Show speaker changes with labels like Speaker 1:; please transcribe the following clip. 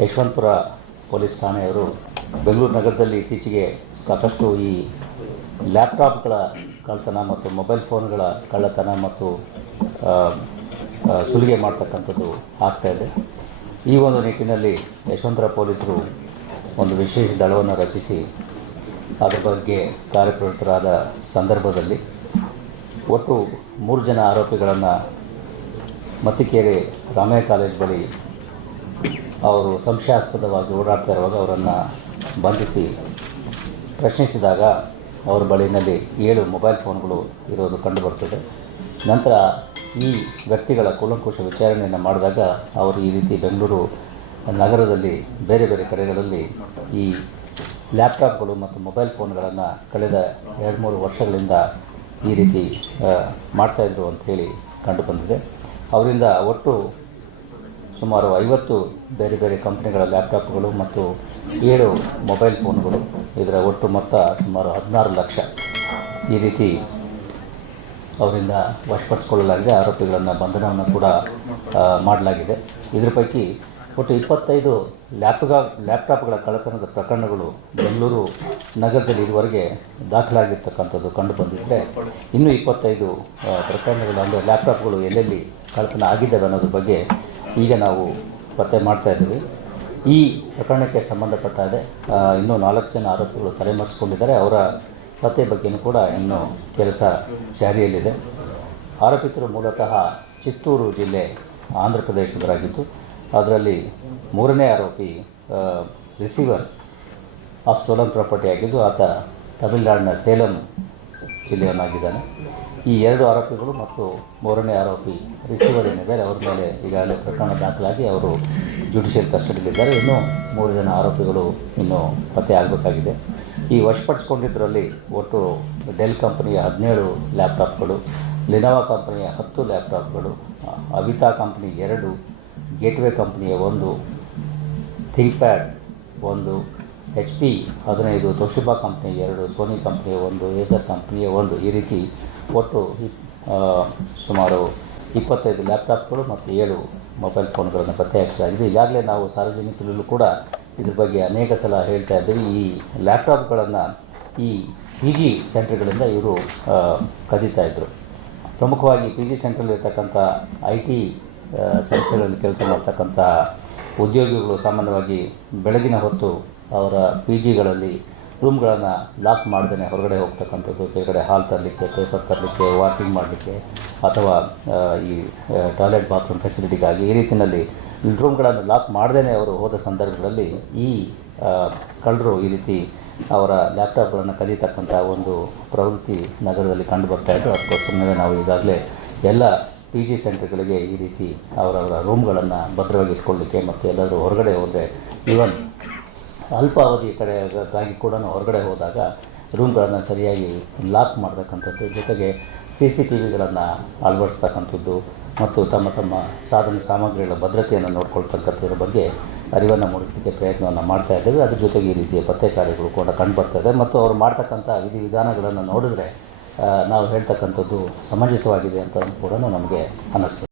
Speaker 1: Yeshwanthpur police ಠಾಣೆಯವರು Bengaluru ನಗರದಲ್ಲಿ ಇತ್ತೀಚೆಗೆ ಸಾಕಷ್ಟು ಈ ಲ್ಯಾಪ್ಟಾಪ್ಗಳ ಕಳ್ಳತನ ಮತ್ತು ಮೊಬೈಲ್ ಫೋನ್ಗಳ ಕಳ್ಳತನ ಮತ್ತು ಸುಲಿಗೆ ಮಾಡ್ತಕ್ಕಂಥದ್ದು ಆಗ್ತಾಯಿದೆ ಈ ಒಂದು ನಿಟ್ಟಿನಲ್ಲಿ ಯಶವಂತರ ಪೊಲೀಸರು ಒಂದು ವಿಶೇಷ ದಳವನ್ನು ರಚಿಸಿ ಅದರ ಬಗ್ಗೆ ಕಾರ್ಯಪ್ರವೃತ್ತರಾದ ಸಂದರ್ಭದಲ್ಲಿ ಒಟ್ಟು ಮೂರು ಜನ ಆರೋಪಿಗಳನ್ನು ಮತ್ತಿಕೇರಿ ರಾಮಯ್ಯ ಕಾಲೇಜ್ ಬಳಿ ಅವರು ಸಂಶಯಾಸ್ಪದವಾಗಿ ಓಡಾಡ್ತಾ ಇರುವಾಗ ಅವರನ್ನು ಬಂಧಿಸಿ ಪ್ರಶ್ನಿಸಿದಾಗ ಅವರ ಬಳಿನಲ್ಲಿ ಏಳು ಮೊಬೈಲ್ ಫೋನ್ಗಳು ಇರೋದು ಕಂಡುಬರ್ತದೆ ನಂತರ ಈ ವ್ಯಕ್ತಿಗಳ ಕೂಲಂಕುಷ ವಿಚಾರಣೆಯನ್ನು ಮಾಡಿದಾಗ ಅವರು ಈ ರೀತಿ ಬೆಂಗಳೂರು ನಗರದಲ್ಲಿ ಬೇರೆ ಬೇರೆ ಕಡೆಗಳಲ್ಲಿ ಈ ಲ್ಯಾಪ್ಟಾಪ್ಗಳು ಮತ್ತು ಮೊಬೈಲ್ ಫೋನ್ಗಳನ್ನು ಕಳೆದ ಎರಡು ಮೂರು ವರ್ಷಗಳಿಂದ ಈ ರೀತಿ ಮಾಡ್ತಾಯಿದ್ರು ಅಂಥೇಳಿ ಕಂಡುಬಂದಿದೆ ಅವರಿಂದ ಒಟ್ಟು ಸುಮಾರು ಐವತ್ತು ಬೇರೆ ಬೇರೆ ಕಂಪ್ನಿಗಳ ಲ್ಯಾಪ್ಟಾಪ್ಗಳು ಮತ್ತು ಏಳು ಮೊಬೈಲ್ ಫೋನ್ಗಳು ಇದರ ಒಟ್ಟು ಮೊತ್ತ ಸುಮಾರು ಹದಿನಾರು ಲಕ್ಷ. ಈ ರೀತಿ ಅವರಿಂದ ವಶಪಡಿಸ್ಕೊಳ್ಳಲಾಗಿದೆ. ಆರೋಪಿಗಳನ್ನು ಬಂಧನವನ್ನು ಕೂಡ ಮಾಡಲಾಗಿದೆ. ಇದರ ಪೈಕಿ ಒಟ್ಟು ಇಪ್ಪತ್ತೈದು ಲ್ಯಾಪ್ಟಾ ಲ್ಯಾಪ್ಟಾಪ್ಗಳ ಕಳ್ಳತನದ ಪ್ರಕರಣಗಳು ಬೆಂಗಳೂರು ನಗರದಲ್ಲಿ ಇದುವರೆಗೆ ದಾಖಲಾಗಿರ್ತಕ್ಕಂಥದ್ದು ಕಂಡು ಬಂದಿದ್ದರೆ ಇನ್ನೂ ಇಪ್ಪತ್ತೈದು ಪ್ರಕರಣಗಳು ಅಂದರೆ ಲ್ಯಾಪ್ಟಾಪ್ಗಳು ಎಲ್ಲೆಲ್ಲಿ ಕಳ್ಳತನ ಆಗಿದ್ದಾವೆ ಅನ್ನೋದ್ರ ಬಗ್ಗೆ ಈಗ ನಾವು ಪತ್ತೆ ಮಾಡ್ತಾ ಇದ್ದೀವಿ. ಈ ಪ್ರಕರಣಕ್ಕೆ ಸಂಬಂಧಪಟ್ಟ ಹಾಗೆ, ಆ, ಇನ್ನೂ ನಾಲ್ಕು ಜನ ಆರೋಪಿಗಳು ತಲೆಮರೆಸಿಕೊಂಡಿದ್ದಾರೆ ಅವರ ಪತ್ತೆ ಬಗ್ಗೆಯೂ ಕೂಡ ಇನ್ನೂ ಕೆಲಸ ಜಾರಿಯಲ್ಲಿದೆ. ಆರೋಪಿತರು ಮೂಲತಃ ಚಿತ್ತೂರು ಜಿಲ್ಲೆ ಆಂಧ್ರ ಪ್ರದೇಶದವರಾಗಿದ್ದು ಅದರಲ್ಲಿ ಮೂರನೇ ಆರೋಪಿ ರಿಸೀವರ್ ಆಫ್ ಸ್ಟೋಲನ್ ಪ್ರಾಪರ್ಟಿ ಆಗಿದ್ದು ಆತ ತಮಿಳುನಾಡಿನ ಸೇಲಂ ಜಿಲ್ಲೆಯವನಾಗಿದ್ದಾನೆ ಈ ಎರಡು ಆರೋಪಿಗಳು ಮತ್ತು ಮೂರನೇ ಆರೋಪಿ ರಿಸೀವರ್ ಏನಿದ್ದಾರೆ ಅವರ ಮೇಲೆ ಈಗಾಗಲೇ ಪ್ರಕರಣ ದಾಖಲಾಗಿ ಅವರು ಜುಡಿಷಿಯಲ್ ಕಸ್ಟಡಿಯಲ್ಲಿದ್ದಾರೆ ಇನ್ನೂ ಮೂರು ಜನ ಆರೋಪಿಗಳು ಇನ್ನೂ ಪತ್ತೆ ಆಗಬೇಕಾಗಿದೆ. ಈ ವಶಪಡಿಸ್ಕೊಂಡಿದ್ದರಲ್ಲಿ ಒಟ್ಟು ಡೆಲ್ ಕಂಪನಿಯ ಹದಿನೇಳು ಲ್ಯಾಪ್ಟಾಪ್ಗಳು, ಲಿನೋವಾ ಕಂಪನಿಯ ಹತ್ತು ಲ್ಯಾಪ್ಟಾಪ್ಗಳು, ಅವಿತಾ ಕಂಪನಿ ಎರಡು, ಗೇಟ್ವೇ ಕಂಪನಿಯ ಒಂದು, ಥಿಂಕ್ಪ್ಯಾಡ್ ಒಂದು ಎಚ್ ಪಿ ಹದಿನೈದು ತೊಶಿಬಾ ಕಂಪ್ನಿ ಎರಡು ಸೋನಿ ಕಂಪ್ನಿಯ ಒಂದು ಏಸರ್ ಕಂಪ್ನಿಯ ಒಂದು, ಈ ರೀತಿ ಒಟ್ಟು ಸುಮಾರು ಇಪ್ಪತ್ತೈದು ಲ್ಯಾಪ್ಟಾಪ್ಗಳು ಮತ್ತು ಏಳು ಮೊಬೈಲ್ ಫೋನ್ಗಳನ್ನು ಪತ್ತೆ ಹಚ್ಚಲಾಗಿದೆ ಈಗಾಗಲೇ ನಾವು ಸಾರ್ವಜನಿಕರಲ್ಲೂ ಕೂಡ ಇದ್ರ ಬಗ್ಗೆ ಅನೇಕ ಸಲ ಹೇಳ್ತಾ ಇದ್ದೀವಿ. ಈ ಲ್ಯಾಪ್ಟಾಪ್ಗಳನ್ನು ಈ ಪಿ ಜಿ ಸೆಂಟ್ರ್ಗಳಿಂದ ಇವರು ಕದೀತಾ ಇದ್ದರು ಪ್ರಮುಖವಾಗಿ ಪಿ ಜಿ ಸೆಂಟ್ರಲ್ಲಿರ್ತಕ್ಕಂಥ ಐ ಟಿ ಸಂಸ್ಥೆಗಳಲ್ಲಿ ಕೆಲಸ ಮಾಡ್ತಕ್ಕಂಥ ಉದ್ಯೋಗಿಗಳು ಸಾಮಾನ್ಯವಾಗಿ ಬೆಳಗಿನ ಹೊತ್ತು ಅವರ ಪಿ ಜಿಗಳಲ್ಲಿ ರೂಮ್ಗಳನ್ನು ಲಾಕ್ ಮಾಡ್ದೇ ಹೊರಗಡೆ ಹೋಗ್ತಕ್ಕಂಥದ್ದು ಕೆಳಗಡೆ ಹಾಲ್ ತರಲಿಕ್ಕೆ ಪೇಪರ್ ತರಲಿಕ್ಕೆ ವಾಕಿಂಗ್ ಮಾಡಲಿಕ್ಕೆ ಅಥವಾ ಈ ಟಾಯ್ಲೆಟ್ ಬಾತ್ರೂಮ್ ಫೆಸಿಲಿಟಿಗಾಗಿ ಈ ರೀತಿಯಲ್ಲಿ ರೂಮ್ಗಳನ್ನು ಲಾಕ್ ಮಾಡ್ದೇ ಅವರು ಹೋದ ಸಂದರ್ಭಗಳಲ್ಲಿ ಈ ಕಳ್ಳರು ಈ ರೀತಿ ಅವರ ಲ್ಯಾಪ್ಟಾಪ್ಗಳನ್ನು ಕಲಿತಕ್ಕಂಥ ಒಂದು ಪ್ರವೃತ್ತಿ ನಗರದಲ್ಲಿ ಕಂಡು ಬರ್ತಾ ಇದ್ದು ಅದಕ್ಕೋಸ್ಕರವೇ ನಾವು ಈಗಾಗಲೇ ಎಲ್ಲ ಪಿ ಜಿ ಸೆಂಟರ್ಗಳಿಗೆ ಈ ರೀತಿ ಅವರವರ ರೂಮ್ಗಳನ್ನು ಭದ್ರವಾಗಿ ಇಟ್ಕೊಳ್ಳಿಕ್ಕೆ ಮತ್ತು ಎಲ್ಲಾದರೂ ಹೊರಗಡೆ ಹೋದರೆ ಈವನ್ ಅಲ್ಪಾವಧಿ ಕಡೆಗಾಗಿ ಕೂಡ ಹೊರಗಡೆ ಹೋದಾಗ ರೂಮ್ಗಳನ್ನು ಸರಿಯಾಗಿ ಲಾಕ್ ಮಾಡತಕ್ಕಂಥದ್ದು ಜೊತೆಗೆ ಸಿ ಸಿ ಟಿ ವಿಗಳನ್ನು ಅಳವಡಿಸ್ತಕ್ಕಂಥದ್ದು ಮತ್ತು ತಮ್ಮ ತಮ್ಮ ಸಾಧನ ಸಾಮಗ್ರಿಗಳ ಭದ್ರತೆಯನ್ನು ನೋಡ್ಕೊಳ್ತಕ್ಕಂಥದ್ರ ಬಗ್ಗೆ ಅರಿವನ್ನು ಮೂಡಿಸಲಿಕ್ಕೆ ಪ್ರಯತ್ನವನ್ನು ಮಾಡ್ತಾ ಇದ್ದೇವೆ. ಅದ್ರ ಜೊತೆಗೆ ಈ ರೀತಿಯ ಪತ್ತೆ ಕಾರ್ಯಗಳು ಕೂಡ ಕಂಡುಬರ್ತದೆ ಮತ್ತು ಅವರು ಮಾಡ್ತಕ್ಕಂಥ ವಿಧಿವಿಧಾನಗಳನ್ನು ನೋಡಿದ್ರೆ ನಾವು ಹೇಳ್ತಕ್ಕಂಥದ್ದು ಸಮಂಜಸವಾಗಿದೆ ಅಂತ ಕೂಡ ನಮಗೆ ಅನ್ನಿಸ್ತದೆ